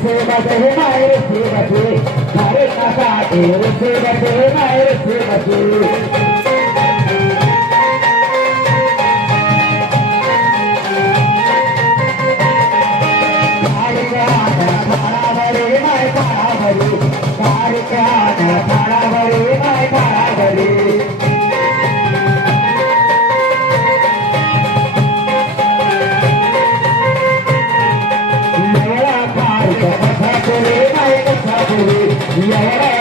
से बचे मायर से बचे हरे काका तेरे से बचे मायर से बचे कार का भरे मैं भरे कार का Yeah.